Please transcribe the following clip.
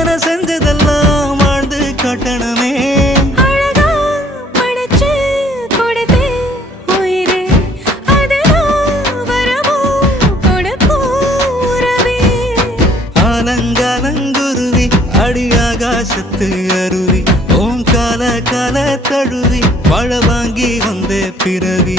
சாதனை செஞ்சதெல்லாம் வாழ்ந்து காட்டணுமே. ஆலங்காலங்குருவி அடியாகாசத்து அருவி ஓம் கால கால தழுவி வாழ வாங்கி வந்த பிறவி.